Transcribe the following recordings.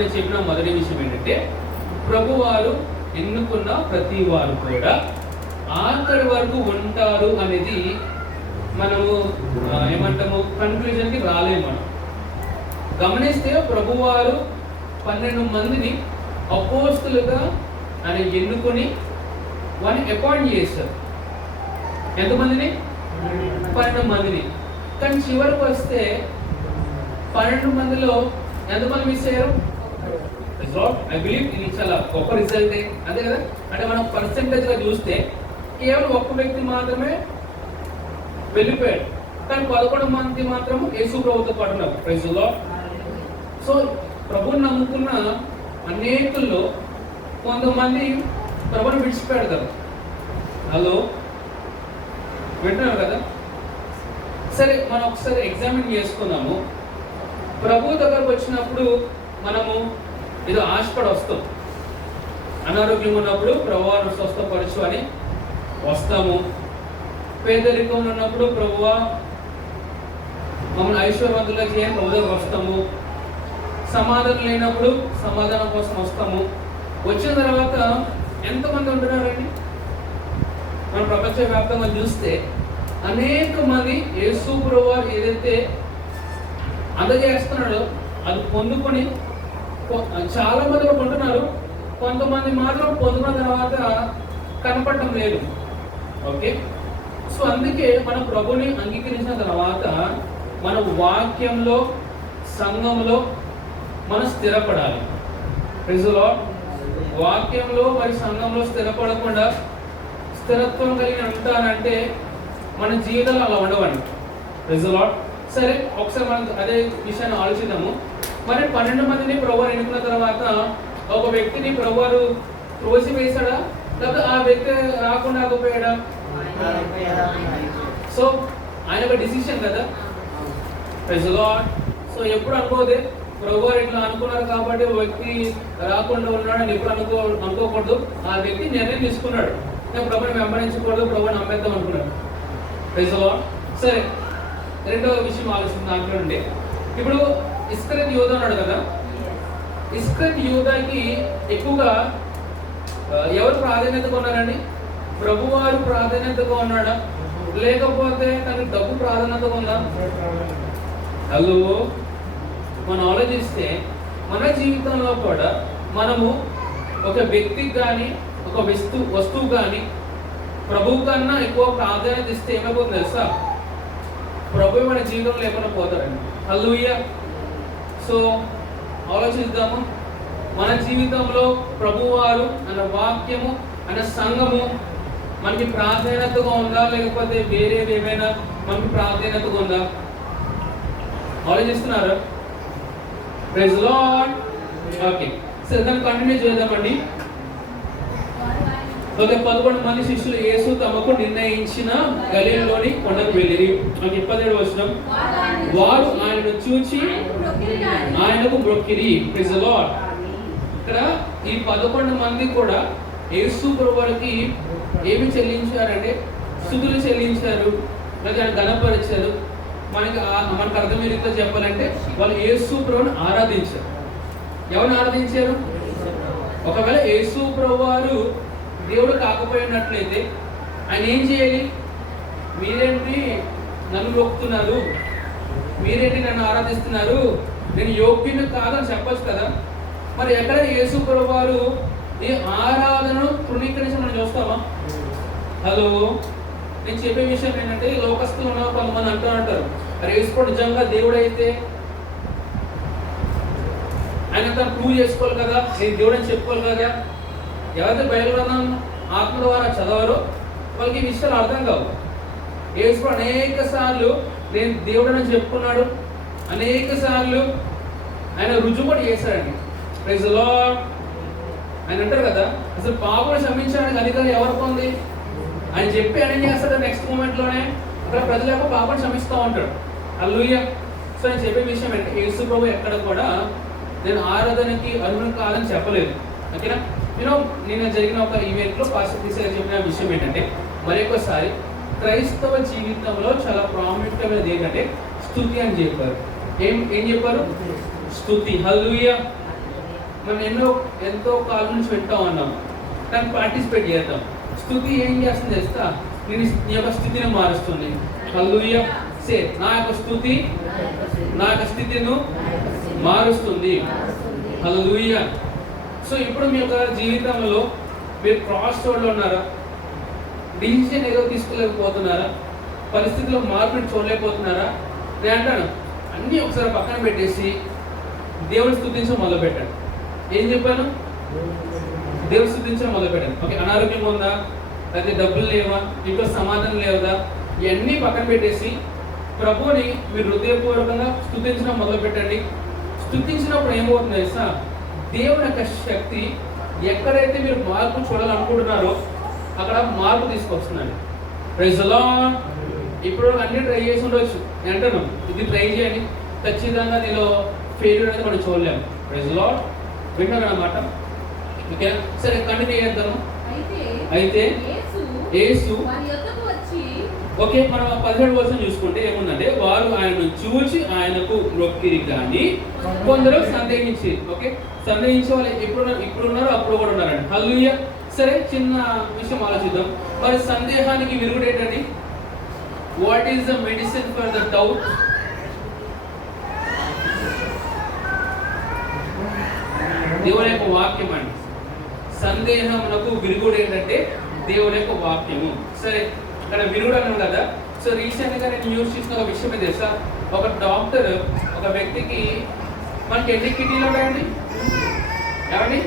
నేను చెప్పిన మొదటి విషయం ఏంటంటే, ప్రభువారు ఎన్నుకున్న ప్రతి వారు కూడా ఆఖరి వరకు ఉంటారు అనేది మనము ఏమంటాము, కన్క్లూజన్కి రాలేము. మనం గమనిస్తే ప్రభువారు 12 మందిని అపోస్తులుగా ఆయన ఎన్నుకొని వారిని అపాయింట్ చేశారు. ఎంతమందిని? 12 మందిని. కానీ చివరికి వస్తే 12 మందిలో ఎంతమంది మిస్ అయ్యారు? ఐ బిలీవ్ ఇది చాలా గొప్ప రిజల్టే, అంతే కదా. అంటే మనం పర్సెంటేజ్గా చూస్తే కేవలం ఒక్క వ్యక్తి మాత్రమే వెళ్ళిపోయాడు, కానీ 11 మంది మాత్రం యేసు ప్రభుతో పాటు ఉన్నారు. Praise the Lord. సో ప్రభువుని నమ్ముకున్న అనేకుల్లో కొంతమంది ప్రభుని విడిచిపెడతారు. హలో, వింటున్నారు కదా? సరే, మనం ఒకసారి ఎగ్జామిన్ చేసుకుందాము. ప్రభు దగ్గరకు వచ్చినప్పుడు మనము ఏదో ఆశపడి వస్తాం. అనారోగ్యం ఉన్నప్పుడు ప్రభువారు స్వస్థపరచు అని వస్తాము. పేదరికంలో ఉన్నప్పుడు ప్రభువా మమ్మల్ని ఐశ్వర్యవంతులుగా చేయని ప్రభు దగ్గర వస్తాము. సమాధానం లేనప్పుడు సమాధానం కోసం వస్తాము. వచ్చిన తర్వాత ఎంతమంది ఉంటున్నారండి? మనం ప్రపంచవ్యాప్తంగా చూస్తే అనేక మంది యేసు ప్రభువారు ఏదైతే అందజేస్తున్నాడో అది పొందుకొని చాలా మంది కొంటున్నారు. కొంతమంది మాత్రం పొందుకున్న తర్వాత కనపడటం లేదు. ఓకే, సో అందుకే మన ప్రభుని అంగీకరించిన తర్వాత మన వాక్యంలో, సంఘంలో మనం స్థిరపడాలి. Praise the lord. వాక్యంలో మరి సంఘంలో స్థిరపడకుండా స్థిరత్వం కలిగి ఉంటానంటే మన జీవితాలు అలా ఉండవండి. Praise the Lord. సరే, ఒకసారి మనం అదే విషయాన్ని ఆలోచిద్దాము. మరి 12 మందిని ప్రభువారు ఎన్నుకున్న తర్వాత ఒక వ్యక్తిని ప్రభువారు త్రోసి వేశాడా, లేకపోతే ఆ వ్యక్తి రాకుండా ఆగిపోయాడా? సో ఆయన ఒక డిసిషన్ కదా. Praise the Lord. సో ఎప్పుడు అనుకోదే ప్రభువారు ఇట్లా అనుకున్నారు కాబట్టి వ్యక్తి రాకుండా ఉన్నాడని ఎప్పుడు అనుకోకూడదు. ఆ వ్యక్తి నిర్ణయం తీసుకున్నాడు, నేను ప్రభుని వెంబడించకూడదు, ప్రభుని నమ్మేద్దాం అనుకున్నాడు. Praise the Lord. సరే, రెండవ విషయం ఆలోచిస్తుంది దాంట్లో నుండి. ఇప్పుడు ఇస్కరియోతు యూదా ఉన్నాడు కదా. ఇస్కరియోతు యూదాకి ఎక్కువగా ఎవరు ప్రాధాన్యతగా ఉన్నారండి? ప్రభువారు ప్రాధాన్యతగా ఉన్నాడా, లేకపోతే తనకి డబ్బు ప్రాధాన్యతగా ఉందా? హలో, మనం ఆలోచిస్తే మన జీవితంలో కూడా మనము ఒక వ్యక్తికి కానీ ఒక వస్తువు కానీ ప్రభువు కన్నా ఎక్కువ ప్రాధాన్యత ఇస్తే ఏమైపోతుంది తెలుసా? ప్రభు మన జీవితంలో లేకుండా పోతారండి. హల్లెలూయా. సో ఆలోచిద్దాము, మన జీవితంలో ప్రభువారు అన్న వాక్యము అన్న సంఘము మనకి ప్రాధాన్యతగా ఉందా, లేకపోతే వేరే ఏమైనా మనకి ప్రాధాన్యతగా ఉందా? ఆలోచిస్తున్నారా? Praise the Lord. ఓకే, సరే దాన్ని కంటిన్యూ చేద్దామండి. ఓకే, 11 మంది శిష్యులు యేసు తమకు నిర్ణయించిన గలిలలోని కొండకు వెళ్ళిరి. 17వ వచనం, వారు ఆయనను చూచి ఆయనకు మొక్కిరి. Praise the lord. ఇక్కడ ఈ 11 మంది కూడా యేసు ప్రభువుకి ఏమి చెల్లించారంటే స్తుతులు చెల్లించారు, లేదా ఆయన ఘనపరిచారు. మనకు అర్థమయ్యే రీతిలో చెప్పాలంటే వాళ్ళు యేసు ప్రభువుని ఆరాధించారు. ఎవరిని ఆరాధించారు? ఒకవేళ యేసు ప్రభువారు దేవుడు కాకపోయినట్లయితే ఆయన ఏం చేయాలి? మీరేంటి నన్ను మొక్కుతున్నారు, మీరేంటి నన్ను ఆరాధిస్తున్నారు, నేను యోగ్యుని కాదని చెప్పచ్చు కదా. మరి ఎక్కడ యేసు ప్రభువారు ఈ ఆరాధనను తృణీకరించి మనం చూస్తామా? హలో, నేను చెప్పే విషయం ఏంటంటే లోకస్తులు ఉన్న కొంతమంది అంటూ ఉంటారు, అరే యేసు నిజంగా దేవుడు అయితే ఆయన తను ప్రూవ్ చేసుకోవాలి కదా, నేను దేవుడు అని చెప్పుకోవాలి కదా. ఎవరైతే బైబిల్ గ్రంథం ఆత్మ ద్వారా చదవరో వాళ్ళకి ఈ విషయాలు అర్థం కావు. యేసు అనేక సార్లు నేను దేవుడు అని చెప్పుకున్నాడు, అనేక సార్లు ఆయన రుజువు కూడా చేశాడండి. Praise the Lord. ఆయన అంటారు కదా, అసలు పాపను క్షమించడానికి అధికారం ఎవరికి ఉంది? ఆయన చెప్పి ఆయన ఏం చేస్తాడు, నెక్స్ట్ మూమెంట్లోనే అక్కడ ప్రజల యొక్క పాపను క్షమిస్తూ ఉంటాడు. హల్లెలూయా. సో నేను చెప్పే విషయం ఏంటంటే యేసు ప్రభు ఎక్కడ కూడా నేను ఆరాధనకి అర్హుని కాదని చెప్పలేదు. ఓకేనా? నేను జరిగిన ఒక ఈవెంట్లో పాస్టర్ తీసేగా చెప్పిన విషయం ఏంటంటే, మరొకసారి క్రైస్తవ జీవితంలో చాలా ప్రాముఖ్యమైనది ఏంటంటే స్తుతి అని చెప్పారు. ఏం చెప్పారు? స్తుతి. హల్లెలూయా. మనం ఎంతో కాలం నుంచి వింటా ఉన్నాం, కానీ పార్టిసిపేట్ చేద్దాం. స్తుతి ఏం చేస్తుంది తెలుసా? నీ యొక్క స్థితిని మారుస్తుంది. హల్లెలూయా. సే, నా యొక్క స్తుతి నా యొక్క స్థితిని మారుస్తుంది. హల్లెలూయా. సో ఇప్పుడు మీ యొక్క జీవితంలో మీరు క్రాస్ రోడ్లో ఉన్నారా? డిసిషన్ ఏదో తీసుకోలేకపోతున్నారా? పరిస్థితుల్లో మార్పుని చూడలేకపోతున్నారా? నేను అంటాను, అన్నీ ఒకసారి పక్కన పెట్టేసి దేవుని స్తుతించడం మొదలుపెట్టాను. ఏం చెప్పాను? దేవుని స్తుతించడం మొదలుపెట్టాను. ఓకే, అనారోగ్యం ఉందా, లేకపోతే డబ్బులు లేవా, ఇంట్లో సమాధానం లేదా, ఇవన్నీ పక్కన పెట్టేసి ప్రభువుని మీరు హృదయపూర్వకంగా స్తుతించడం మొదలుపెట్టండి. స్తుతించినప్పుడు ఏమవుతుంది తెలుసా? దేవుని యొక్క శక్తి ఎక్కడైతే మీరు మార్పు చూడాలనుకుంటున్నారో అక్కడ మార్పు తీసుకొస్తున్నాడు. Praise the Lord. ఇప్పుడు అన్ని ట్రై చేసి ఉండవచ్చు, నేను అంటాను ఇది ట్రై చేయండి, ఖచ్చితంగా నీలో ఫెయిల్యూర్ అనేది మనం చూడలేము. Praise the Lord. వింటాను అన్నమాట. ఓకే, సరే కంటిన్యూ చేద్దాము. అయితే యేసు ఓకే, మనం 17 చూసుకుంటే ఏముందంటే, వారు ఆయనను చూచి ఆయనకు మొక్కిరి కానీ కొందరు సందేహించి. ఓకే, సందేహించే వాళ్ళు ఇప్పుడు ఉన్నారు, అప్పుడు కూడా ఉన్నారండి. హల్లెలూయా. సరే, చిన్న విషయం ఆలోచిద్దాం. మరి సందేహానికి విరుగుడు ఏంటండి? What is the medicine for the doubt? దేవుని యొక్క వాక్యం అండి. సందేహమునకు విరుగుడు ఏంటంటే దేవుని యొక్క వాక్యము. సరే, ఇక్కడ విరుగుడు అన్నాం కదా. సో రీసెంట్గా నేను న్యూస్ చూసిన ఒక విషయం తెలుసా? ఒక డాక్టర్ ఒక వ్యక్తికి, మనకి ఎన్ని కిడ్నీలు ఉంటాయండి ఏమండి?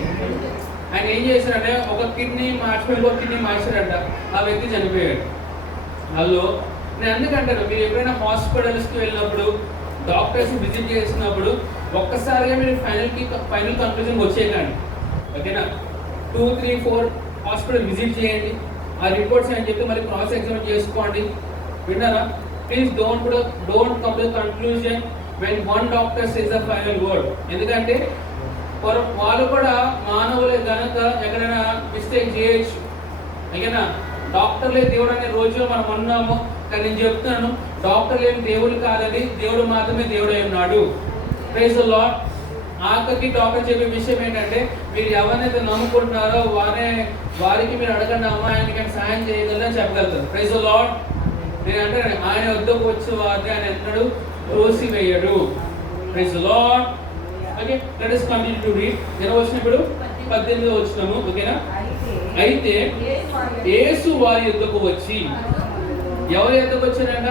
ఆయన ఏం చేశారంటే ఒక కిడ్నీ మార్చిపోయి ఇంకో కిడ్నీ మార్చారంట. ఆ వ్యక్తి చనిపోయాడు. హలో, నేను అందుకంటాను, మీరు ఎప్పుడైనా హాస్పిటల్స్కి వెళ్ళినప్పుడు, డాక్టర్స్ విజిట్ చేసినప్పుడు ఒక్కసారిగా మీరు ఫైనల్ కన్క్లూజన్ వచ్చేయకండి. ఓకేనా? 2, 3, 4 హాస్పిటల్ విజిట్ చేయండి. ఆ రిపోర్ట్స్ అని చెప్పి మళ్ళీ క్రాస్ ఎగ్జామిన్ చేసుకోండి. విన్నారా? Please don't come to conclusion when one doctor says the final word. ఎందుకంటే వాళ్ళు కూడా మానవులే కనుక ఎక్కడైనా మిస్టేక్ చేయొచ్చు. ఓకేనా? డాక్టర్లే దేవుడు అనే రోజులో మనం ఉన్నాము, కానీ నేను చెప్తున్నాను, డాక్టర్లు ఏం దేవుడు కాదని, దేవుడు మాత్రమే దేవుడై ఉన్నాడు. Praise the Lord. ఆఖరికి డాక్టర్ చెప్పే విషయం ఏంటంటే, మీరు ఎవరినైతే నమ్ముకుంటున్నారో వారికి మీరు అడగండి, అమ్మాయికి సాయం చేయగలరని చెప్పగలుగుతారు. Praise the Lord. నేను అంటే ఆయన వద్దకు వచ్చే వారిని ఆయన ఎన్నడూ త్రోసివేయడు. Praise the Lord. Okay, let us continue to read. వచ్చినప్పుడు 18వ వచనము. ఓకేనా? అయితే యేసు వారి యొద్దకు వచ్చి, ఎవరి యొద్దకు వచ్చారంట?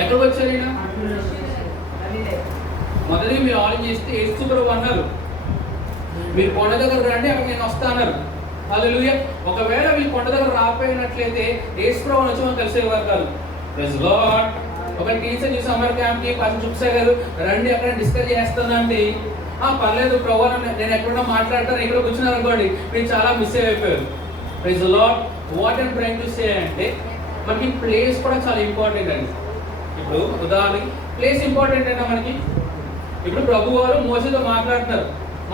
ఎక్కడికి వచ్చారైనా? మొదటి మీరు ఆలోచన చేస్తే యేసు ప్రభు అన్నారు, మీరు కొండ దగ్గర రండి, అక్కడ నేను వస్తా అన్నారు. హల్లెలూయా. ఒకవేళ వీళ్ళు కొండ దగ్గర రాకపోయినట్లయితే యేసు ప్రభు వచ్చి మనం కలిసేవారు కాదు. Praise the Lord. ఒక టీచర్ చూసి సమ్మర్ క్యాంప్కి పని చూసారు, రండి అక్కడ డిస్కస్ చేస్తానండి. పర్లేదు ప్రభు, నేను ఎక్కడో మాట్లాడతాను, ఇక్కడ కూర్చున్నారు అనుకోండి, మీరు చాలా మిస్ అయిపోయారు. Praise the Lord. What I'm trying to say అంటే, మనకి ప్లేస్ కూడా చాలా ఇంపార్టెంట్ అండి. ఇప్పుడు ఉదాహరణకి ప్లేస్ ఇంపార్టెంట్ అయినా మనకి, ఇప్పుడు ప్రభు వారు మోసతో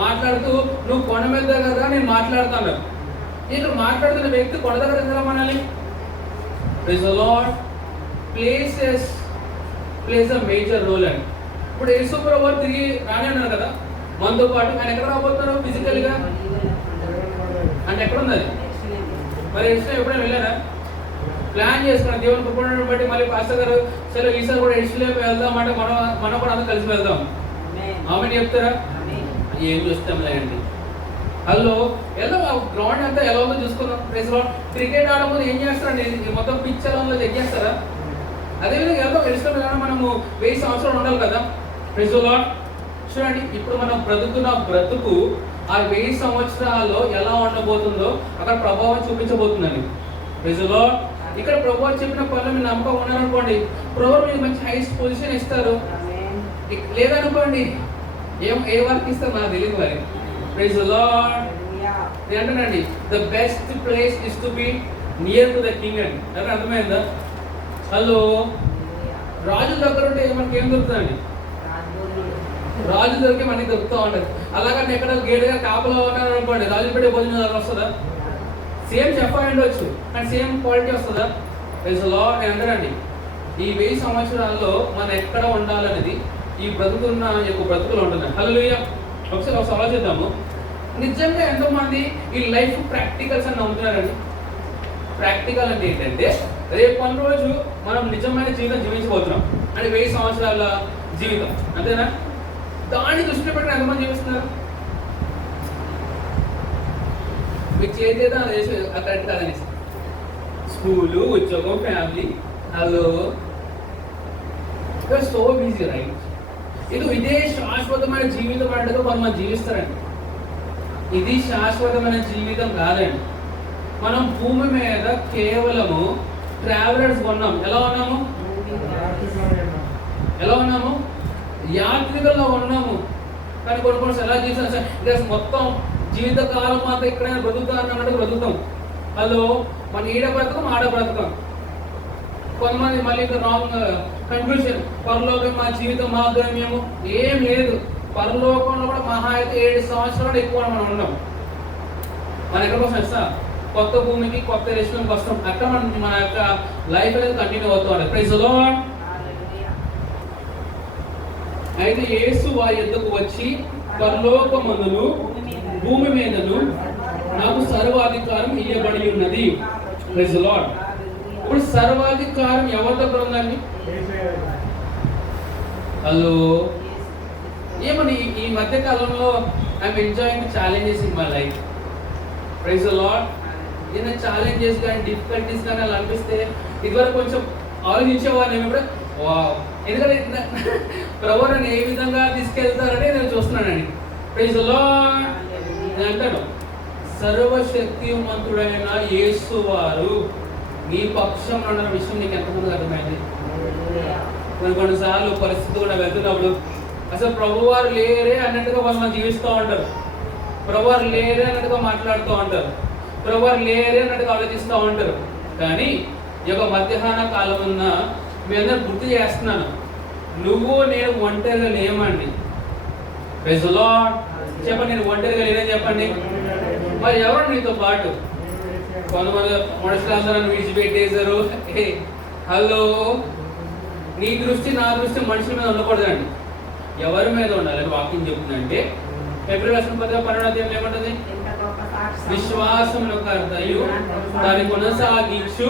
మాట్లాడుతూ నువ్వు కొండ మీద దగ్గర నేను మాట్లాడుతాను. ఇక్కడ మాట్లాడుతున్న వ్యక్తి కొండ దగ్గర ఎందుకు రమ్మనాలి? Praise the Lord. Plays a major role అండి. ఇప్పుడు యేసు ప్రభు తిరిగి రాని ఉన్నారు కదా మనతో పాటు, ఆయన ఎక్కడ రాబోతున్నారు ఫిజికల్గా అంటే? ఎక్కడ ఉన్నది మరి? ఎప్పుడైనా వెళ్ళారా? ప్లాన్ చేసుకున్నాం దేవుని కృపను బట్టి. మళ్ళీ పాస్టర్ గారు సరే ఈసారి కూడా ఎడిషన్లో వెళ్దాం అంటే మనం కూడా అందరూ కలిసి వెళ్దాం. ఆమె చెప్తారా? ఏం చూస్తాంలే అండి. హలో, ఎలా గ్రౌండ్ అంతా ఎలా ఉందో చూసుకుందాం. Praise lord. క్రికెట్ ఆడబోదు ఏం చేస్తారండి? మొత్తం పిచ్ ఎలా ఉందో చెక్ చేస్తారా? అదేవిధంగా వెళ్దాం, ఎడిషన్లో వెళ్ళడం మనము 1000 సంవత్సరాలు ఉండాలి కదా. Praise Lord. చూడండి, ఇప్పుడు మనం బ్రతుకున్న బ్రతుకు ఆ 1000 సంవత్సరాల్లో ఎలా ఉండబోతుందో అక్కడ ప్రభావం చూపించబోతుందండి. Praise lord. ఇక్కడ ప్రభు చెప్పిన పనులు మీరు నమ్మకం ఉన్నారనుకోండి, ప్రభు మీకు మంచి హైయెస్ట్ పొజిషన్ ఇస్తారు. లేదనుకోండి, ఏ వర్క్ ఇస్తారు నాకు తెలియదు మరి. Praise Lord. నేను అంటానండి, the best place is to be near to the king అండి. ఎవరు అర్థమైందా? హలో, రాజు దగ్గర ఉంటే మనకి ఏం దొరుకుతుందండి? రాజు దొరికి మనకి దొరుకుతూ ఉంటుంది. అలాగని ఎక్కడ గేటుగా కాపలా ఉన్నారు అనుకోండి, రాజు పెట్టే భోజనం వస్తుందా? సేమ్ చెఫ్ అయి ఉండొచ్చు, కానీ సేమ్ క్వాలిటీ వస్తుందా? Praise Lord. నేను అంటానండి, ఈ 1000 సంవత్సరాల్లో మనం ఎక్కడ ఉండాలనేది ఈ బ్రతుకున్న యొక్క బ్రతుకులు ఉంటుంది. హల్లెలూయా. ఒకసారి ఆలోచిద్దాము. నిజంగా ఎంతోమంది ఈ లైఫ్ ప్రాక్టికల్స్ అని నమ్ముతున్నారండి? ప్రాక్టికల్ అంటే ఏంటంటే రేపు కొన్ని రోజు మనం నిజమైన జీవితం జీవించబోతున్నాం అంటే 1000 సంవత్సరాల జీవితం, అంతేనా? దాన్ని దృష్టిలో పెట్టి ఎంతమంది జీవిస్తున్నారు? మీకు చేసేదా అది చేసి కరెక్ట్ కాదనేసి స్కూలు, ఉద్యోగం, family, hello, so busy right. ఇదే శాశ్వతమైన జీవితం అంటే కొంతమంది జీవిస్తారండి. ఇది శాశ్వతమైన జీవితం కాదండి. మనం భూమి మీద కేవలము ట్రావెలర్స్ ఉన్నాం. ఎలా ఉన్నాము? యాత్రికుల్లో ఉన్నాము. కానీ కొన్ని ఎలా చేసాం సార్, ఇక మొత్తం జీవితకాలం మాత్రం ఎక్కడైనా బ్రతుకుతాం అన్నట్టు బ్రతుకుతాం. హలో, మన ఈడ బ్రతకం, ఆడ బ్రతకం. కొంతమంది మళ్ళీ ఇంకా రాంగ్ కన్క్లూషన్, పరలోకం మా జీవితం మా గమ్యము. ఏం లేదు. పరలోకంలో కూడా మహా అయితే 7 సంవత్సరాలు ఎక్కువ మనం ఉన్నాం. మన ఎక్కడికి వస్తాం ఇస్తా, కొత్త భూమికి, కొత్త రెస్టారెంట్కి వస్తాం. అక్కడ మన యొక్క లైఫ్ అనేది కంటిన్యూ అవుతూ ఉంటుంది. Praise the Lord. అయితే యేసు వారి యొద్దకు వచ్చి, పరలోకమందును భూమి మీదను నాకు సర్వాధికారం ఇవ్వబడి ఉన్నది. Praise the Lord. ఇప్పుడు సర్వాధికారం ఎవరి దగ్గర ఉందండి? హలో, ఏమని ఈ మధ్య కాలంలో I'm enjoying challenges in my life. Praise the Lord. ఏదైనా ఛాలెంజెస్ కానీ డిఫికల్టీస్ కానీ అలా అనిపిస్తే ఇదివరకు కొంచెం ఆలోచించేవాడిని ఇప్పుడు. ఎందుకంటే ప్రభు నన్ను ఏ విధంగా తీసుకెళ్తారని నేను చూస్తున్నానండి. Praise the Lord. నేను అంటాను, సర్వశక్తిమంతుడైన యేసు వారు నీ పక్షం ఉన్న విషయం నీకు ఎంతమంది అర్థమైంది? కొన్నిసార్లు పరిస్థితి కూడా వెళ్తున్నప్పుడు అసలు ప్రభువారు లేరే అన్నట్టుగా వాళ్ళు జీవిస్తూ ఉంటారు. ప్రభువారు లేరే అన్నట్టుగా మాట్లాడుతూ ఉంటారు. ప్రభువారు లేరే అన్నట్టుగా ఆలోచిస్తూ ఉంటారు. కానీ ఈ యొక్క మధ్యాహ్న కాలం ఉన్న మీ అందరూ గుర్తు చేస్తున్నాను, నువ్వు నేను ఒంటరిగా లేమండి. Praise the lord. చెప్పండి, నేను ఒంటరిగా లేదని చెప్పండి. మరి ఎవరు నీతో పాటు? కొంతమంది మనుషులందరూ విడిచిపెట్టేశారు. హలో, నీ దృష్టి నా దృష్టి మనుషుల మీద ఉండకూడదండి. ఎవరి మీద ఉండాలని వాక్యం చెప్తుందంటే ఫిబ్రవరి 12 ఏమంటుంది? విశ్వాసమునకు అర్థయు దాన్ని కొనసాగించు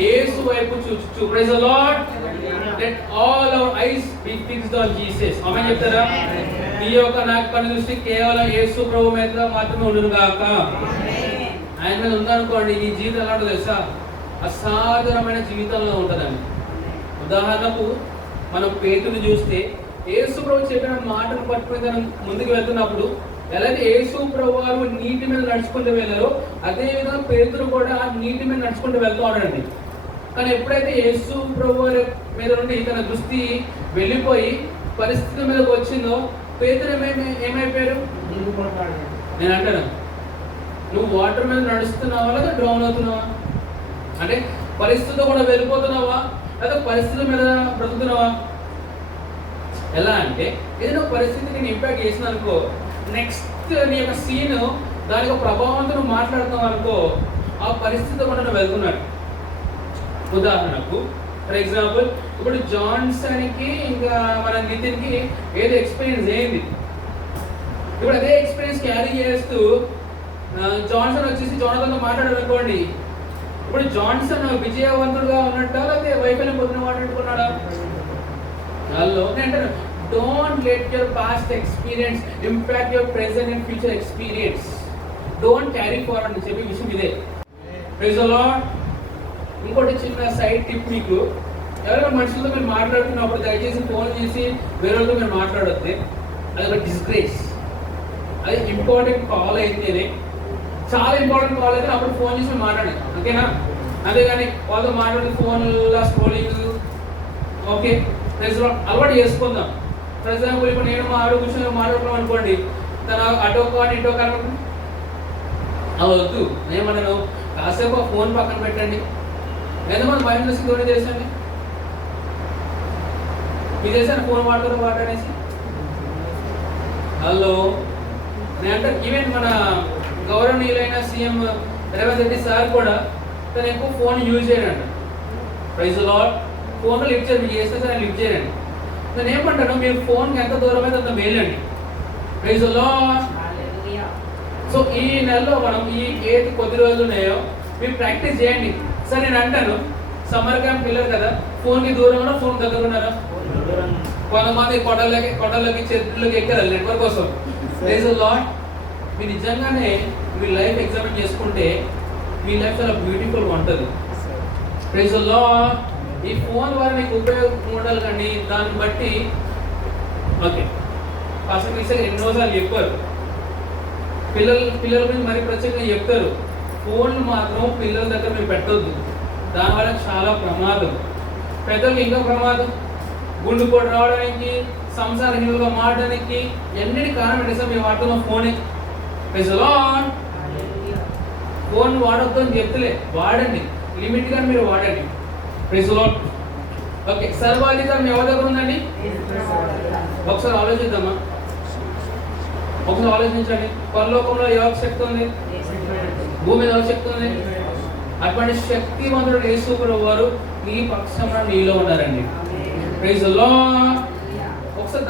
యేసు వైపు చూచుచు. Praise the Lord. Let all our eyes be fixed on Jesus. ఆమేన్ చెప్తారా? ఈ యొక్క నాకు కన్ను దృష్టి కేవలం యేసు ప్రభు మీద మాత్రమే ఉండును గాక. ఆయన మీద ఉందనుకోండి, ఈ జీవితం ఎలా ఉంటుందో తెలుసా? అసాధారణమైన జీవితంలో ఉంటుందండి. ఉదాహరణకు మనం పేతురుని చూస్తే యేసు ప్రభు చెప్పిన మాటను పట్టుకుని తను ముందుకు వెళ్తున్నప్పుడు ఎలాగే యేసు ప్రభు వారు నీటి మీద నడుచుకుంటూ వెళ్ళారో అదే విధంగా పేతురు కూడా ఆ నీటి మీద నడుచుకుంటూ వెళ్తూ ఉన్నాడండి. కానీ ఎప్పుడైతే యేసు ప్రభు వారి మీద నుండి తన దృష్టి వెళ్ళిపోయి పరిస్థితి మీదకి వచ్చిందో పేతురు ఏమైపోయారు? నేను అంటాను, నువ్వు వాటర్ మీద నడుస్తున్నావా లేదా డ్రౌన్ అవుతున్నావా? అంటే పరిస్థితితో కూడా వెళ్ళిపోతున్నావా లేదా పరిస్థితుల మీద బ్రతుకుతున్నావా? ఎలా అంటే ఏదైనా పరిస్థితి నేను ఇంపాక్ట్ చేసిన అనుకో, నెక్స్ట్ నీ యొక్క సీన్ దాని యొక్క ప్రభావంతో నువ్వు మాట్లాడుతున్నావు అనుకో, ఆ పరిస్థితి కూడా నువ్వు వెళ్తున్నాడు. ఉదాహరణకు ఫర్ ఎగ్జాంపుల్, ఇప్పుడు జాన్సన్కి ఇంకా మన నితిన్కి ఏదో ఎక్స్పీరియన్స్ అయింది. ఇప్పుడు అదే ఎక్స్పీరియన్స్ క్యారీ చేస్తూ జాన్సన్ వచ్చేసి జోనథన్తో మాట్లాడాలనుకోండి, ఇప్పుడు జాన్సన్ విజయవంతుడుగా ఉన్నట్ట లేకపోతే వైఫల్యం పొందిన వాడు అనుకున్నాడా? హలో, నేను don't let your past experience impact your present and future experience. Don't carry forward అని చెప్పి విషయం ఇదే. Praise the Lord. ఇంకోటి చిన్న సైడ్ టిప్ మీకు, ఎవరైనా మనుషులతో మీరు మాట్లాడుతున్నప్పుడు దయచేసి ఫోన్ చేసి వేరే వాళ్ళతో మీరు మాట్లాడొద్దు. అది ఒక డిస్గ్రేస్. అది ఇంపార్టెంట్ కాల్ అయితేనే, చాలా ఇంపార్టెంట్ కాల్ అయితే అప్పుడు ఫోన్ చేసి మాట్లాడండి, ఓకేనా? అంతేగాని వాళ్ళతో మాట్లాడితే ఫోన్లో స్క్రోలింగ్, ఓకే అలవాటు చేసుకుందాం. ఫర్ ఎగ్జాంపుల్, ఇప్పుడు నేను మా ఆడు కూర్చొని మాట్లాడుకున్నాం అనుకోండి, తన అటో కానీ ఇటో కానీ వద్దు. ఏమన్నాను, కాసేపు ఆ ఫోన్ పక్కన పెట్టండి. ఎంతమంది మైండ్ ధోని చేసండి, మీరు చేశాను ఫోన్ వాడుతున్న అనేసి. హలో, నేను అంటే ఈవెన్ మన గౌరవనీయులైన సీఎం రేవంత్ రెడ్డి సార్ కూడా తను ఎక్కువ ఫోన్ యూజ్ చేయడంట. Praise the Lord. ఫోన్లో లిఫ్ట్ చేయండి, చేస్తే సార్ లిఫ్ట్ చేయండి. నేను ఏమంటాను, మీరు ఫోన్కి ఎంత దూరం అయితే అంత మేలండి. Praise the Lord. సో ఈ నెలలో మనం ఈ ఏది కొద్ది రోజులు ఉన్నాయో మీరు ప్రాక్టీస్ చేయండి. సరే నేను అంటాను, సమ్మర్ క్యాంప్ పిల్లలు కదా, ఫోన్కి దూరంగా ఫోన్ దగ్గర ఉన్నారా? కొంతమంది కొండలకి చెట్లకి ఎక్కారు నెట్వర్క్ కోసం. Praise the Lord. మీరు నిజంగానే మీ లైఫ్ ఎగ్జామిన్ చేసుకుంటే మీ లైఫ్ చాలా బ్యూటిఫుల్గా ఉంటుంది. Praise the Lord. ఈ ఫోన్ ద్వారా మీకు ఉపయోగం ఉండాలి, కానీ దాన్ని బట్టి ఓకే పాస్టర్ క్రిస్టియన్ ఎన్నోసార్లు చెప్పారు, పిల్లల గురించి మరి ప్రత్యేకంగా చెప్తారు, ఫోన్లు మాత్రం పిల్లల దగ్గర మేము పెట్టొద్దు, దానివల్ల చాలా ప్రమాదం. పెద్దలకు ఇంకా ప్రమాదం, గుండెపోటు రావడానికి, సంసారహీనులుగా మారడానికి ఎన్నిటి కారణం ఏంటి సార్? మేము వాడుతున్న ఫోనే. Praise the lord. ఫోన్ వాడొద్దు అని చెప్తలే, వాడండి, లిమిట్గా మీరు వాడండి. Praise the Lord. ఓకే, సర్వాధికారం ఎవరి దగ్గర ఉందండి? ఒకసారి ఆలోచిద్దామా? ఒకసారి ఆలోచించండి. పరలోకంలో ఎవరికి శక్తి ఉంది? భూమి మీద ఎవరికి శక్తి ఉంది? అటువంటి శక్తివంతుడు యేసు ప్రభువు వారు నీ పక్షంలో నీలో ఉన్నారండి. Praise the Lord. ఒకసారి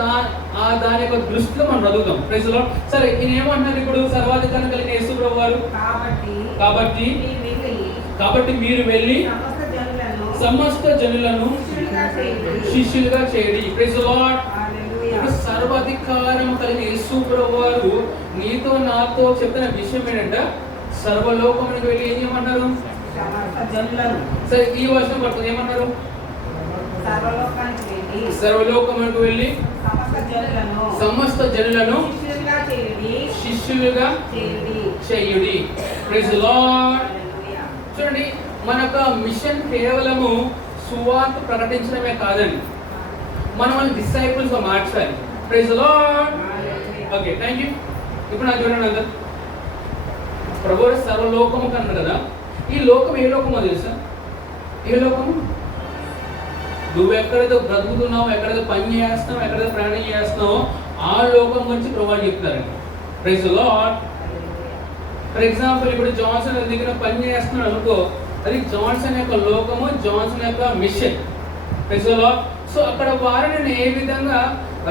దాని యొక్క దృష్టిలో మనం చదువుతాం. Praise the Lord. సరే, ఈయన ఏమంటున్నారు ఇప్పుడు? సర్వాధికారం కలిగిన యేసు ప్రభువు వారు కాబట్టి మీరు వెళ్ళి సమస్త జనులను శిష్యులుగా చేయండి. Praise the Lord. ఇప్పుడు సర్వాధికారం కలిగిన యేసు ప్రభువు వారు నీతో నాతో చెప్తున్న విషయం ఏంటంటే సర్వలోకమునికి వెళ్ళి ఏం చేయమన్నారు? సరే, ఈ వర్షం పడుతుంది, ఏమన్నారు? సర్వలోకమునికి వెళ్ళి సమస్త జనులను శిష్యులుగా చేయుడి. Praise the Lord. చూడండి, మన యొక్క మిషన్ కేవలము సువార్త ప్రకటించడమే కాదండి, మనం వాళ్ళని డిసైపుల్స్ గా మార్చాలి. Praise the Lord. Okay, thank you. ఇప్పుడు నాకు చూడండి, అందరు ప్రభువు సర్వలోకము కన్నారు కదా, ఈ లోకం ఏ లోకమో తెలుసా? ఏ లోకము? నువ్వు ఎక్కడైతే బ్రతుకుతున్నావు, ఎక్కడైతే పని చేస్తున్నావు, ఎక్కడైతే ప్రయాణం చేస్తున్నావో ఆ లోకం గురించి ప్రభువు చెప్తారండి. Praise the Lord. For example, ఇప్పుడు జాన్సన్ దగ్గర పని చేస్తున్నాడు అనుకో, అది జాన్సన్ యొక్క లోకము, జాన్సన్ యొక్క mission. Praise the Lord. So అక్కడ వారిని ఏ విధంగా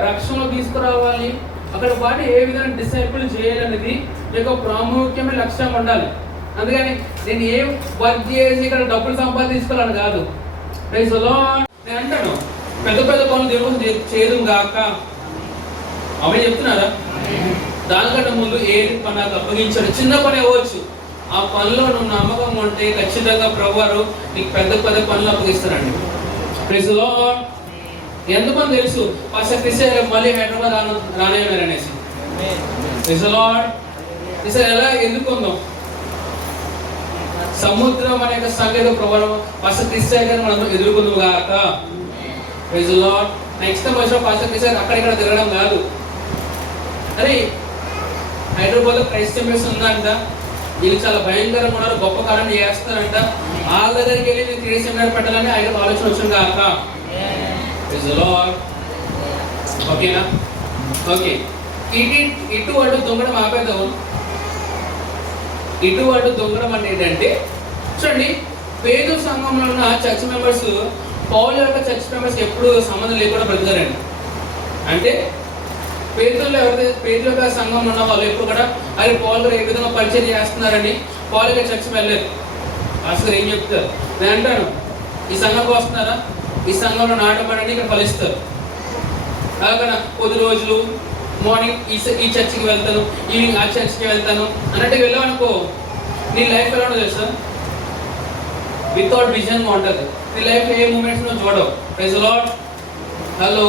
రక్షణలో తీసుకురావాలి, అక్కడ వారిని ఏ విధంగా డిసైపుల్ చేయాలనేది యొక్క ప్రాముఖ్యమైన లక్ష్యం ఉండాలి. అందుకని నేను ఏం వర్క్ చేసి ఇక్కడ డబ్బులు సంపాదించుకోవాలని కాదు. Praise the Lord. నేను అంటాను, పెద్ద పెద్ద పనులు దేవుడు చేయదు గాక, అవి చెప్తున్నారా? దానికంటే ముందు ఏ పని నాకు అప్పగించాడు, చిన్న పని అవ్వచ్చు, ఆ పనిలో నువ్వు నమ్మకం ఉంటే ఖచ్చితంగా ప్రభువారు నీకు పెద్ద పెద్ద పనులు అప్పగిస్తారండి. Praise the lord. ఎంతమంది తెలుసు పాస్టర్ క్రిస్టియన్ మళ్ళీ హైదరాబాద్ రానేయన్నారు అనేసి? Praise the Lord. ఈసారి ఎలా ఎందుకు ఉందాం? సముద్రం అనే సంగీత ప్రభావం పాస్టర్ క్రిస్టియన్ గారు మనం ఎదుర్కొందాం గాక. Praise the Lord. Next time వచ్చిన పాస్టర్ క్రిస్టియన్ అక్కడిక్కడ తిరగడం కాదు. అరే, హైదరాబాద్ లో క్రైస్తవ్యం ఉందంట, వీళ్ళు చాలా భయంకరంగా ఉన్నారు, గొప్ప కాలం చేస్తారంట, వాళ్ళ దగ్గరికి వెళ్ళి నేను క్రిస్టియన్ పెట్టాలని ఆయన ఆలోచన వచ్చింది కాక. Praise the Lord. ఓకేనా? ఓకే, ఇటు అటు దొంగడం ఆపేద్దాం. ఇటు అటు దొంగడం అంటే ఏంటంటే, చూడండి, పేద సంఘంలో ఉన్న చర్చ్ మెంబర్స్ పౌలు యొక్క చర్చ్ మెంబర్స్ ఎప్పుడు సంబంధం లేకుండా బ్రతుకుతారండి. అంటే పేదలు ఎవరైతే పేదల యొక్క సంఘం ఉన్న వాళ్ళు ఎప్పుడు కూడా అది పౌలు గారు ఏ విధంగా పరిచయం చేస్తున్నారని పౌలు గారు చర్చ్ వెళ్ళలేదు. అసలు ఏం చెప్తారు? నేను అంటాను, ఈ సంఘంకి వస్తున్నారా, ఈ సంఘంలో నాటబడండి, ఇక్కడ ఫలిస్తారు. అలాగనా కొద్ది రోజులు మార్నింగ్ ఈ చర్చికి వెళ్తాను, ఈవినింగ్ ఆ చర్చికి వెళ్తాను అన్నట్టు వెళ్ళామనుకో, నీ లైఫ్ ఎలా ఉండదు సార్? వితౌట్ విజన్గా ఉంటుంది. నీ లైఫ్ ఏ మూమెంట్స్ నువ్వు చూడవు. Praise the Lord. Hello,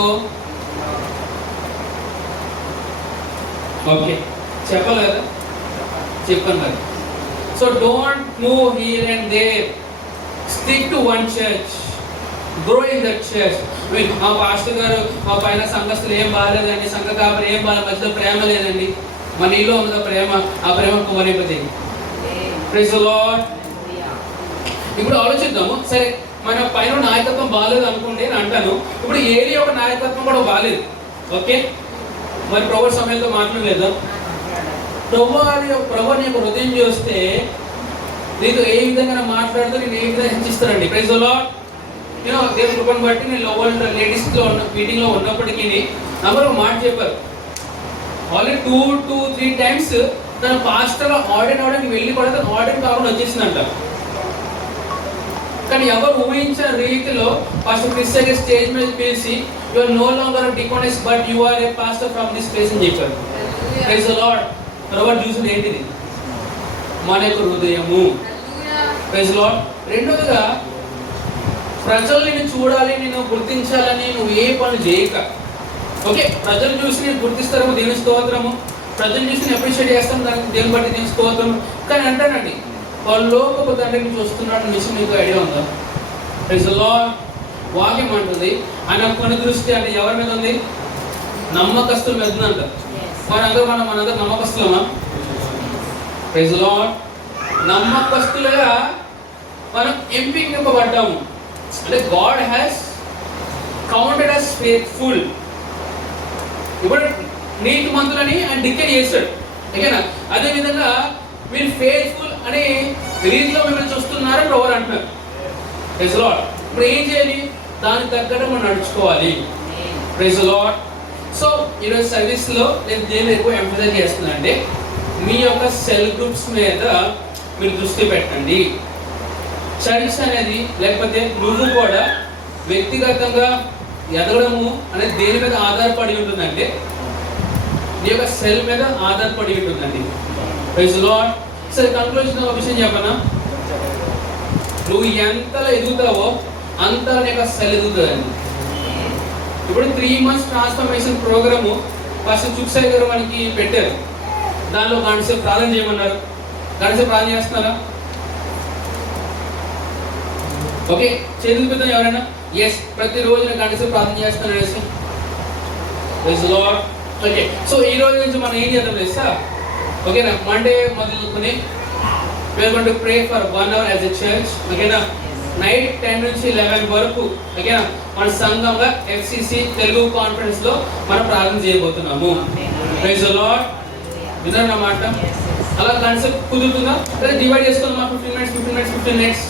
okay, చెప్పాలి కదా, చెప్పాను మరి. So don't move here and there, stick to one church, grow in that church. మా పాస్టర్ గారు మా పైన సంఘస్థులు ఏం బాగాలేదండి, సంఘ కాపరి ఏం బాగా, మధ్యలో ప్రేమ లేదండి. మన నీలో ఉన్న ప్రేమ, ఆ ప్రేమ కుమరిపోతే. Praise the Lord. ఇప్పుడు ఆలోచిద్దాము. సరే, మన పైన నాయకత్వం బాగాలేదు అనుకుంటే నేను అంటాను, ఇప్పుడు ఏరియా యొక్క నాయకత్వం కూడా బాగాలేదు. ఓకే, మరి ప్రభు సమయంతో మాట్లాడలేదా? ప్రభు నీకు హృదయం చూస్తే నీకు ఏ విధంగా మాట్లాడుతూ నేను ఏ విధంగా హెచ్చిస్తానండి. Praise the Lord. నేను దేవుని కృపను బట్టి నేను లోవల్ లేడీస్లో ఉన్న మీటింగ్లో ఉన్నప్పటికీ నాకు ఒక మాట చెప్పారు, ఆల్రెడీ 2-3 టైమ్స్ తన పాస్టర్ ఆడిట్ అవడానికి వెళ్ళి కూడా తను ఆడిట్ కాకుండా వచ్చేసిందంట. కానీ ఎవరు ఊహించిన రీతిలో పాస్టర్ క్రిస్ గారి స్టేజ్ మీద పిలిచి you are no longer deaconess but you are a pastor from this place అని చెప్పారు. Praise the Lord. తర్వాత చూసింది ఏంటిది? మన యొక్క హృదయము. Praise the Lord. రెండోదిగా ప్రజలు నేను చూడాలి, నేను గుర్తించాలని నువ్వు ఏ పని చేయక, ఓకే ప్రజలు చూసి నేను గుర్తిస్తారేమో దేవుని స్తోత్రము, ప్రజలు చూసి నేను అప్రిషియేట్ చేస్తాను దానికి దేవుని బట్టి దేవుని స్తోత్రము. కానీ అంటానండి పరలోకపు తండ్రిని చూస్తున్నాడు విషయం మీకు ఐడియా ఉందా? Praise the Lord. వాక్యం అంటుంది ఆయన కొన్ని దృష్టి అంటే ఎవరి మీద ఉంది? నమ్మకస్తుల మీద ఉందంట. మనందరూ నమ్మకస్తులమా? Praise the Lord. నమ్మకస్తులుగా మనం ఎంపికపడ్డాము. అంటే God has counted us faithful. ఇప్పుడు నీతిమంతులని ఆయన డిక్లేర్ చేశాడు, ఓకేనా? అదేవిధంగా మీరు ఫెయిత్ఫుల్ అనే రీతిలో మిమ్మల్ని చూస్తున్నారని ఎవరు అంటున్నారు. Praise the Lord. ఇప్పుడు ఏం చేయాలి? దానికి తగ్గట్టు మనం నడుచుకోవాలి. Praise the Lord. సో ఈరోజు సర్వీస్లో నేను దేని ఎక్కువ ఎంఫసైజ్ చేస్తున్నా అంటే మీ యొక్క సెల్ గ్రూప్స్ మీద మీరు దృష్టి పెట్టండి. చర్చ్ అనేది లేకపోతే నువ్వు కూడా వ్యక్తిగతంగా ఎదగడము అనేది దేని మీద ఆధారపడి ఉంటుందంటే నీ యొక్క సెల్ మీద ఆధారపడి ఉంటుందండి. Praise the Lord. సరే కన్క్లూజన్ ఒక విషయం చెప్పనా? నువ్వు ఎంతలో ఎదుగుతావో అంత నీ యొక్క సెల్ ఎదుగుతుందండి. ఇప్పుడు 3 months ట్రాన్స్ఫర్మేషన్ ప్రోగ్రాము ఫస్ట్ చుక్సాయి గారు మనకి పెట్టారు. దానిలో గంట సేపు ప్రార్థన చేయమన్నారు. గంట సేపు ప్రార్థన చేస్తున్నారా? ఓకే చేతులు పెద్దాం ఎవరైనా? ఎస్, ప్రతిరోజు నేను గంట సేపు ప్రార్థన చేస్తాను అనేసి. Praise the Lord. Okay so ఈ రోజు నుంచి మనం ఏం చేద్దాం తెలుసా? ఓకేనా? మండే మొదలుకొని we are going to pray for 1 hour as a church. ఓకేనా? నైట్ 10 నుంచి 11 వరకు ఓకేనా మన సంఘంగా FCC తెలుగు కాన్ఫరెన్స్ లో మనం ప్రార్థన చేయబోతున్నాము. Praise the Lord. విన్నారా నా మాట? అలా కాన్సెప్ట్ కుదురుతుందా? లేదా డివైడ్ చేసుకుందామా? 15 minutes.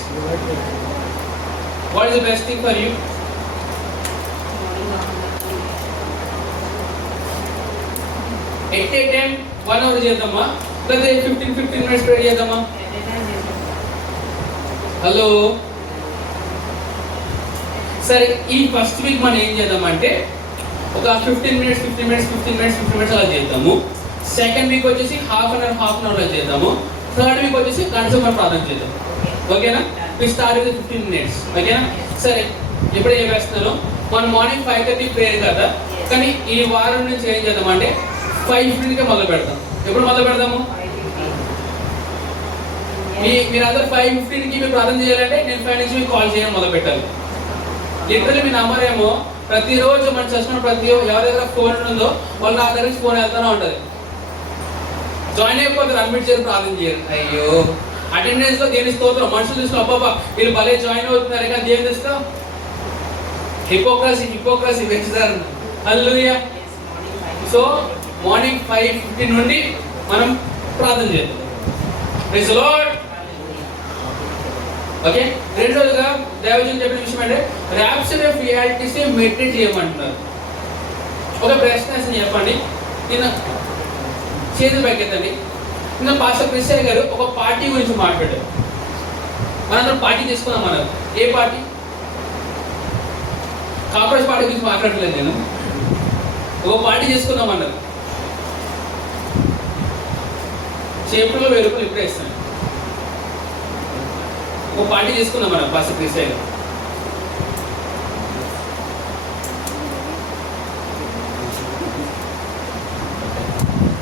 What is the best thing for you? 8-10 1 hour చేద్దామా? లేదా 15 minutes ప్రే చేద్దామా? హలో సరే, ఈ ఫస్ట్ వీక్ మనం ఏం చేద్దామంటే ఒక 15 minutes అలా చేద్దాము. సెకండ్ వీక్ వచ్చేసి హాఫ్ అన్ అవర్ అలా చేద్దాము. థర్డ్ వీక్ వచ్చేసి గంట సేపు ప్రార్థన చేద్దాం. ఓకేనా? we start with 15 minutes. ఓకేనా? సరే ఇప్పుడు ఏం వేస్తున్నాను? మనం మార్నింగ్ 5:30 ప్రేయర్ కదా, కానీ ఈ వారం నుంచి ఏం చేద్దామంటే 5:15కే మొదలు పెడతాం. ఎప్పుడు మొదలు పెడదాము? మీరందరూ 5:15కి మీరు ప్రార్థన చేయాలంటే నేను 5 నుంచి మీకు కాల్ చేయడం మొదలు పెట్టాలి. లిటరల్లీ మీ నంబర్ ఏమో ప్రతిరోజు మనం చదువుకున్న ప్రతి ఎవరి దగ్గర ఫోన్ ఉందో వాళ్ళు నా దగ్గర నుంచి ఫోన్ వెళ్తూనే ఉంటుంది. జాయిన్ అయిపోతారు, అడ్మిట్ చేయరు, ప్రార్థన చేయరు. అయ్యో అటెండెన్స్ లో దేవుని స్తోత్రం. మనుషులు చూసిన అబ్బాబా వీళ్ళు భలే జాయిన్ అవుతున్నారు కానీ దేవుని చూస్తాం హిపోక్రసీ పెంచుతారు. హల్లెలూయా. సో మార్నింగ్ 5:15 నుండి మనం ప్రార్థన చేద్దాం. Praise the Lord. ఓకే రెండోదిగా దైవజనులు చెప్పిన విషయం అంటే ర్యాప్చర్ ఆఫ్ రియాలిటీస్ మెడిటేట్ చేయమంటున్నారు. ఒక ప్రశ్న చెప్పండి, నిన్న చేతులు పైకెత్తండి. నిన్న పాస్టర్ క్రిస్ గారు ఒక పార్టీ గురించి మాట్లాడారు. మనందరం పార్టీ చేసుకున్నాం. మనం ఏ పార్టీ? కాంగ్రెస్ పార్టీ గురించి మాట్లాడలేదు నేను. ఒక పార్టీ చేసుకుందాం అన్నారు. చేపల్లో 1000 రూపాయలు ఇప్పుడే ఇస్తాను. ఒక పార్టీ చేసుకుందాం మనం పాస్టర్ క్రిస్ గారు.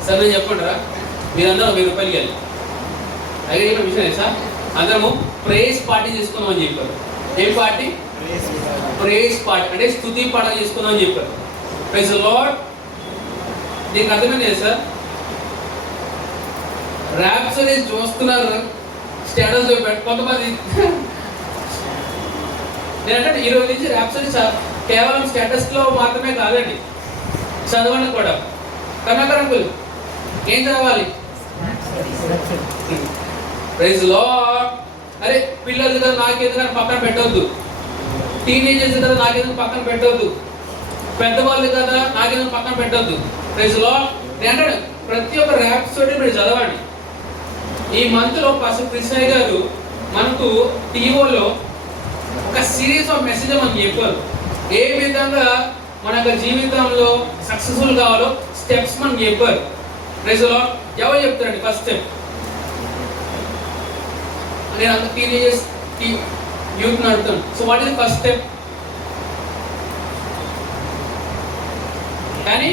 సార్ నేను చెప్పండి రా, మీరందరూ 1000 రూపాయలు ఇవ్వాలి. అయితే విషయం తెలుసా? అందరము ప్రేస్ పార్టీ చేసుకుందాం అని చెప్పారు. ఏం పార్టీ? ప్రేస్ పార్టీ అంటే స్తుతి పాట చేసుకుందాం అని చెప్పారు. Praise the Lord. దీనికి అర్థమైంది కదా సార్? ర్యాప్స్ అనేది చూస్తున్నారు, స్టేటస్ చెప్పాడు కొంతమంది. నేనంటే ఈరోజు నుంచి ర్యాప్స్ అనేది కేవలం స్టేటస్లో మాత్రమే కాదండి, చదవండి కూడా. కర్ణాకరంకులు ఏం చదవాలి? Praise the Lord. అరే పిల్లలు కదా నాకెందుకు పక్కన పెట్టవద్దు, టీనేజర్స్ కదా నాకెందుకు పక్కన పెట్టవద్దు, పెద్దవాళ్ళు కదా నాకెందుకు పక్కన పెట్టవద్దు. Praise the Lord. నేను అంటాడు ప్రతి ఒక్క ర్యాప్సోడీ మీరు చదవండి. ఈ మంత్లో పాస్టర్ కృష్ణయ్య గారు మనకు టీవోలో ఒక సిరీస్ ఆఫ్ మెసేజ్ మనకు చెప్పారు. ఏ విధంగా మన యొక్క జీవితంలో సక్సెస్ఫుల్ కావాలో స్టెప్స్ మనకు చెప్పారు. Praise the Lord. ఎవరు చెప్తారండి ఫస్ట్ స్టెప్? నేను అంత టీనేజర్స్ యూత్ నడుతాను. So what is first step? కానీ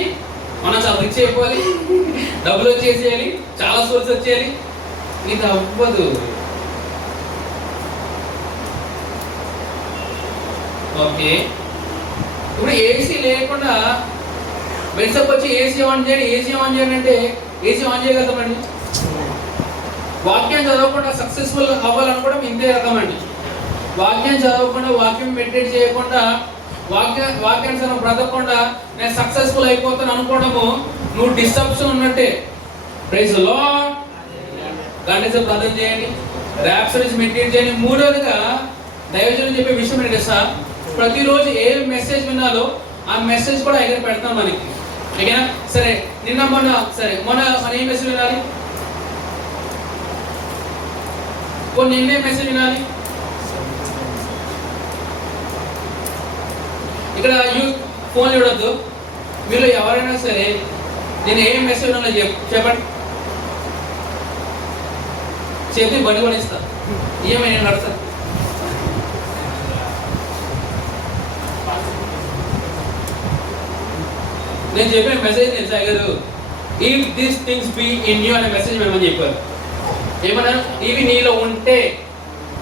మనం చాలా రిచ్ అయిపోవాలి, డబ్బులు వచ్చేసేయాలి, చాలా సోర్స్ వచ్చేయాలి. ఇది అవ్వదు. ఓకే, ఇప్పుడు ఏసీ లేకుండా బెడ్సప్ వచ్చి ఏసీ ఆన్ చేయండి అంటే ఏసీ ఆన్ చేయగలుగుతామండి. వాక్యం చదవకుండా సక్సెస్ఫుల్ అవ్వాలనుకోవడం ఇంతే రకమండి. వాక్యం చదవకుండా, వాక్యం మెడిటేట్ చేయకుండా, వాక్యానుసారం బ్రతకకుండా నేను సక్సెస్ఫుల్ అయిపోతాను అనుకోవడము నువ్వు డిస్టర్బ్షన్ ఉన్నట్టే. Praise the Lord. గంటసేపు ప్రార్థన చేయండి, ర్యాప్సరీస్ మెడిటేట్ చేయండి. మూడోదిగా దైవజనులు చెప్పే విషయం ఏంటంటే సార్, ప్రతిరోజు ఏ మెసేజ్ వినాలో ఆ మెసేజ్ కూడా ఎక్కడ పెడతాం మనకి. ఓకేనా? సరే, మొన్న మనం ఏ మెసేజ్ వినాలి? నిన్నే మెసేజ్ వినాలి. ఇక్కడ యూత్ ఫోన్ చూడొద్దు. మీరు ఎవరైనా సరే నేను ఏం మెసేజ్ వినాలో చెప్పండి. చెప్పి బండి కొనిస్తా. ఏమైనా నేను నడుస్తా. నేను చెప్పిన మెసేజ్ నేను సాగదు. If this things be in you అనే మెసేజ్ మేమని చెప్పారు. ఏమన్నారు? ఇవి నీలో ఉంటే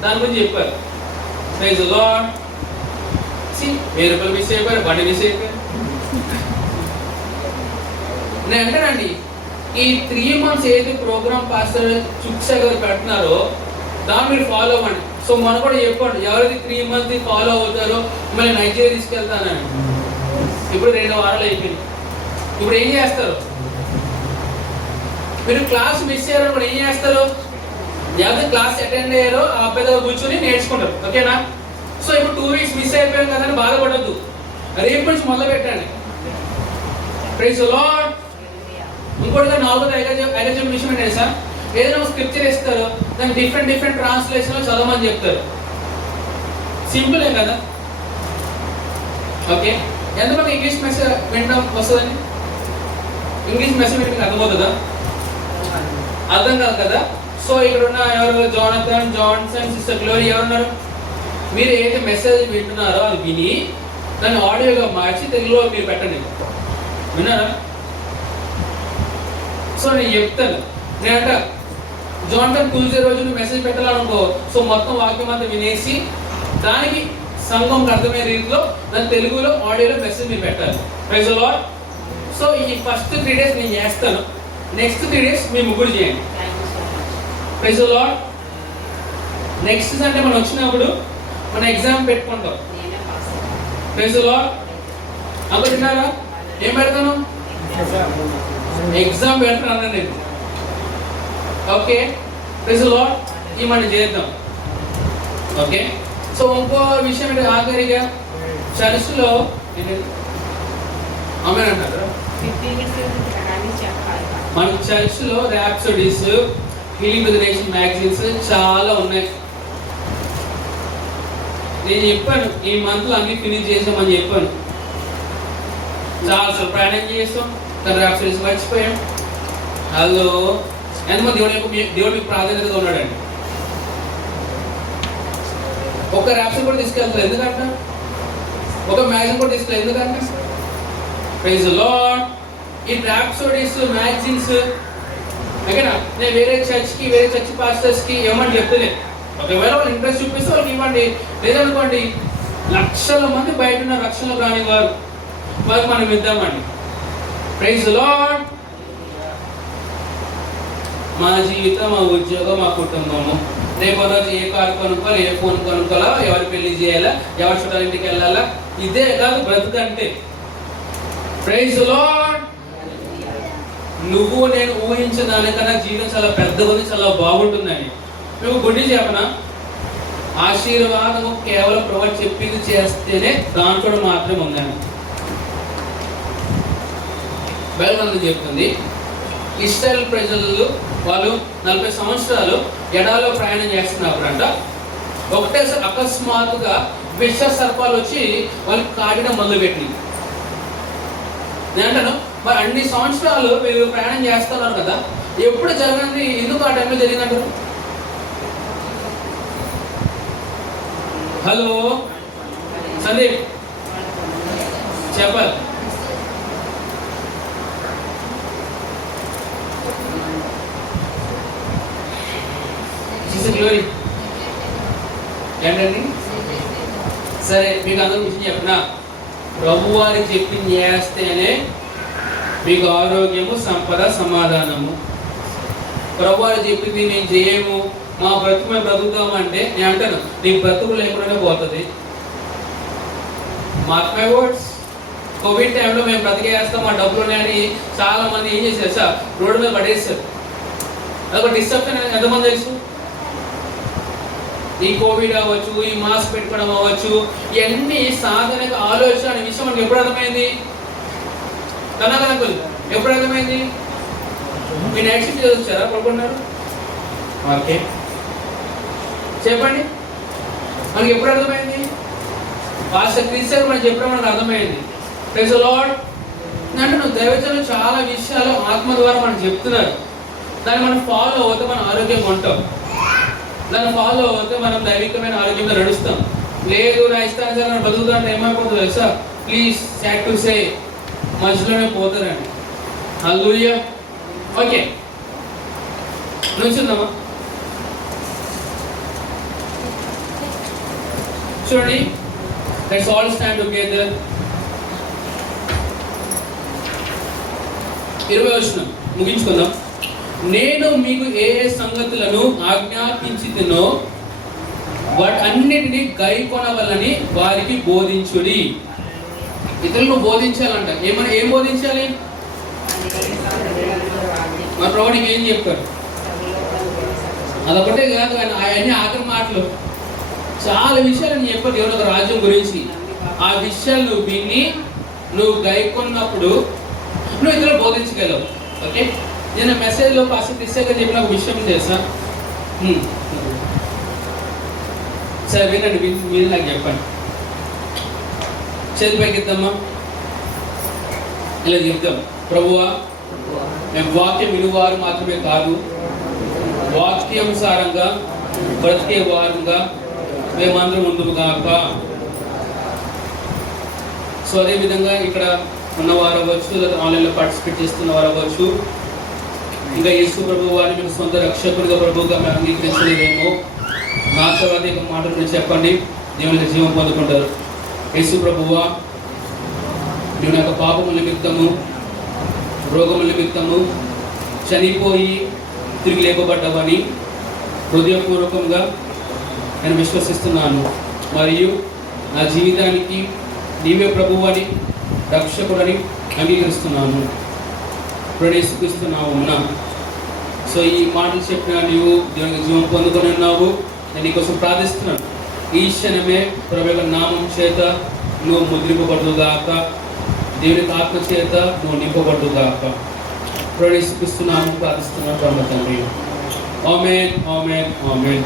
దాని గురించి చెప్పారు. Praise the lord. 1000 రూపాయలు మిస్ అయిపోయారు, బండి మిస్ అయిపోయారు. నేను అంటానండి, ఈ 3 months ఏది ప్రోగ్రామ్ పాస్టర్ చుక్సా గారు పెడుతున్నారో దాన్ని మీరు ఫాలో అవ్వండి. సో మనం కూడా చెప్పండి, ఎవరైతే 3 months ఫాలో అవుతారో మళ్ళీ నైజీరియా తీసుకెళ్తానని. ఇప్పుడు 2 వారాలు అయిపోయింది. ఇప్పుడు ఏం చేస్తారు? మీరు క్లాస్ మిస్ అయ్యారు, కూడా ఏం చేస్తారు? ఎవరైతే క్లాస్ అటెండ్ అయ్యారో ఆ అబ్బాయి దగ్గర కూర్చొని నేర్చుకుంటారు. ఓకేనా? సో ఇప్పుడు 2 weeks మిస్ అయిపోయాం కదా అని బాధపడద్దు. రేపు నుంచి మొదలు పెట్టండి. Praise the lord. ఇంకోటిగా 4వ ఐగజం విషయం ఏంటంటే సార్, ఏదైనా స్క్రిప్చర్ ఇస్తారు, దాన్ని డిఫరెంట్ ట్రాన్స్లేషన్లో చదవమని చెప్తారు. సింపులే కదా. ఓకే, ఎంతమంది ఇంగ్లీష్ మెసేజ్ వినడం వస్తుందండి? ఇంగ్లీష్ మెసేజ్ మీకు అర్థమవుతుందా? అర్థం కాదు కదా. సో ఇక్కడ ఉన్న ఎవరు? జోనథన్, జాన్సన్, సిస్టర్ గ్లోరీ ఎవరున్నారు? మీరు ఏదైతే మెసేజ్ వింటున్నారో అది విని దాన్ని ఆడియోగా మార్చి తెలుగులో మీరు పెట్టండి. విన్నారా? సో నేను చెప్తాను, నేనంట జాన్సన్ ట్యూస్డే రోజు నువ్వు మెసేజ్ పెట్టాలనుకో, సో మొత్తం వాక్యం అంతా వినేసి దానికి సంఘంకి అర్థమయ్యే రీతిలో దాని తెలుగులో ఆడియోలో మెసేజ్ మీరు పెట్టాలి. Praise the Lord. సో ఈ ఫస్ట్ 3 days నేను చేస్తాను, నెక్స్ట్ 3 days మీ ముగ్గురు చేయండి. Praise the Lord. Next Sunday మనం వచ్చినప్పుడు మన ఎగ్జామ్ పెట్టుకుంటాం. Praise the Lord. అనుకుంటున్నారా? ఏం పెడతాను? ఎగ్జామ్ పెడతాను నేను. Okay, praise the Lord. ఈ మనం చేద్దాం. ఓకే, సో ఇంకో విషయం ఏంటి, ఆఖరిగా చర్చ్లో అమ్మానంటారు మన చర్చ్లో rhapsodies, healing to the nation magazines చాలా ఉన్నాయి. నేను చెప్పాను ఈ మంత్లో అన్ని ఫినిష్ చేసామని చెప్పాను. చాలా ప్రయాణం చేస్తాం కానీ ర్యాప్సోడీస్ మర్చిపోయాం. హలో, ఎంతమంది దేవుడు మీకు ప్రాధాన్యతగా ఉన్నాడండి. ఒక ర్యాప్సోడీ కూడా తీసుకెళ్తారు ఎందుకంట, ఒక మ్యాగజైన్ కూడా తీసుకెళ్ళి ఎందుకంట. Praise the Lord. ఈ ర్యాప్సోడీస్, మ్యాగజైన్స్ ఓకేనా, నేను వేరే చర్చ్ పాస్టర్స్కి ఏమని చెప్తలేదు. ఒకవేళ వాళ్ళు ఇంట్రెస్ట్ చూపిస్తే వాళ్ళకి ఇవ్వండి. లేదనుకోండి, లక్షల మంది బయట ఉన్న రక్షణ రాని వారికి మనం ఇద్దామండి. Praise the lord. మా జీవితం, మా ఉద్యోగం, మా కుటుంబము, రేపు రోజు ఏ కారు కొనుక్కోవాలి, ఏ ఫోన్ కొనుక్కోవాలా, ఎవరు పెళ్లి చేయాలా, ఎవరి చుట్టాల ఇంటికి వెళ్ళాలా, ఇదే కాదు బ్రతుకంటే. Praise the lord. నువ్వు నేను ఊహించిన దానికన్నా జీవితం చాలా పెద్దగా ఉంది, చాలా బాగుంటుందని. నువ్వు గుడ్డి చెప్పనా? ఆశీర్వాదము కేవలం ప్రభు చెప్పింది చేస్తేనే దాంట్లో మాత్రమే ఉందని. బైబిల్ గ్రంథం చెప్తుంది, ఇశ్రాయేల్ ప్రజలు వాళ్ళు 40 సంవత్సరాలు ఎడారిలో ప్రయాణం చేస్తున్నప్పుడంట ఒకటేసారి అకస్మాత్తుగా విష సర్పాలు వచ్చి వాళ్ళకి కాటడం మొదలుపెట్టింది. నేను అంటాను, మరి అన్ని సంవత్సరాలు మీరు ప్రయాణం చేస్తున్నారు కదా, ఎప్పుడు జరగండి, ఎందుకు ఆ టైంలో జరిగిందంటారు? హలో సందీప్ చెప్పాలి. గ్లోరీ ఏంటండి? సరే, మీకు అందరూ విషయం చెప్పిన, ప్రభు వారికి చెప్పింది చేస్తేనే మీకు ఆరోగ్యము, సంపద, సమాధానము. ప్రభు వారికి చెప్పింది నేను చేయము, మా బ్రతుకు మేము బ్రతుకుతాము అంటే నేను అంటాను, నీకు బ్రతుకు లేకుండానే పోతుంది. Mark my words. కోవిడ్ టైంలో మేము బ్రతికేస్తాం, మా డబ్బులు ఉన్నాయని చాలా మంది ఏం చేశారు సార్, రోడ్డు మీద పడేస్తారు. అదొక డిస్ట్రప్షన్. ఎంతమంది తెలుసు? ఈ కోవిడ్ అవ్వచ్చు, ఈ మాస్క్ పెట్టుకోవడం అవ్వచ్చు, ఇవన్నీ సాధనకు ఆలోచన అనే విషయం మనకి ఎప్పుడు అర్థమైంది? కనకనకులు ఎప్పుడు అర్థమైంది? మీ నైట్ షిఫ్ట్ చదువుతారా పడుకున్నారు? ఓకే, చెప్పండి, మనకి ఎప్పుడు అర్థమైంది? పాస్టర్ క్రీస్తు మనకి చెప్పడం మనకు అర్థమైంది. Praise the Lord. అంటే నువ్వు దైవజనులు చాలా విషయాలు ఆత్మ ద్వారా మనకు చెప్తున్నారు, దాన్ని మనం ఫాలో అవుతే మనం ఆరోగ్యంగా ఉంటాం. దాన్ని ఫాలో అవుతే మనం దైవికమైన ఆరోగ్యంగా నడుస్తాం. లేదు నా ఇష్టానుసారం బతుకుతా అంటే ఏమైపోతుంది తెలుసా? ప్లీజ్ సాడ్ టు సే మధ్యలోనే పోతారండి. హల్లెలూయా. ఓకే, నుంచుందామా? చూడండి, లెట్స్ ఆల్ స్టాండ్ టుగెదర్. 20వ వచనం ముగించుకుందాం. నేను మీకు ఏ సంగతులను ఆజ్ఞాపించితినో వాటన్నిటిని గైకొనవలని వారికి బోధించుడి. ఇతరులను బోధించాలంట. ఏం బోధించాలి? మన ప్రభువునికి ఏం చెప్తాడు? అదొకటే కాదు, ఆయన అవన్నీ ఆఖరి మాటలు చాలా విషయాలు చెప్పాడు దేవుని ఒక రాజ్యం గురించి. ఆ విషయాలు నువ్వు విని నువ్వు గైకొన్నప్పుడు నువ్వు ఇతరులు బోధించగలవు. ఓకే, నేను మెసేజ్లో పాస్టర్ క్రిస్టియన్ గారు చెప్పిన ఒక విషయం తెలుసా? సరే వినండి, మీరు నాకు చెప్పండి. చేతి పైకి ఇద్దామా? ఇలా చెప్తాం, ప్రభువా మేము వాక్యం వినువారు మాత్రమే కాదు, వాక్యానుసారంగా బ్రతికే వారంగా మేమందరం ముందుకు కాక. సో అదేవిధంగా ఇక్కడ ఉన్నవారు అవ్వచ్చు, లేదా ఆన్లైన్లో పార్టిసిపేట్ చేస్తున్న వారు అవ్వచ్చు, ఇంకా యేసు ప్రభు వారిని మీకు సొంత రక్షకునిగా ప్రభువుగా మేము అంగీకరించలేదేమో, నా తర్వాత ఇక మాటలు మీరు చెప్పండి, దేవునికి జీవం పొందుకుంటారు. యేసు ప్రభువా, నేను యొక్క పాపము నిమిత్తము, రోగము నిమిత్తము చనిపోయి తిరిగి లేపబడ్డావని హృదయపూర్వకంగా నేను విశ్వసిస్తున్నాను. మరియు నా జీవితానికి నీవే ప్రభువు అని, రక్షకుడని అంగీకరిస్తున్నాను. ప్రణేసుకిస్తున్నావు అన్నా. సో ఈ మాటలు చెప్పిన నీవు దేవునికి జీవం పొందుకొని ఉన్నావు. నేను నీకోసం ప్రార్థిస్తున్నాను. ఈ క్షణమే ప్రభు యొక్క నామం చేత నువ్వు ముద్రింపబడుగాక, దేవునికి ఆత్మ చేత నువ్వు నింపబడుగాక. ప్రణేసుకిస్తున్నాను, ప్రార్థిస్తున్నాను ప్రభు తండ్రి. ఆమేన్, ఆమేన్, ఆమేన్.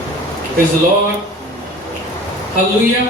Praise the Lord. హల్లెలూయా.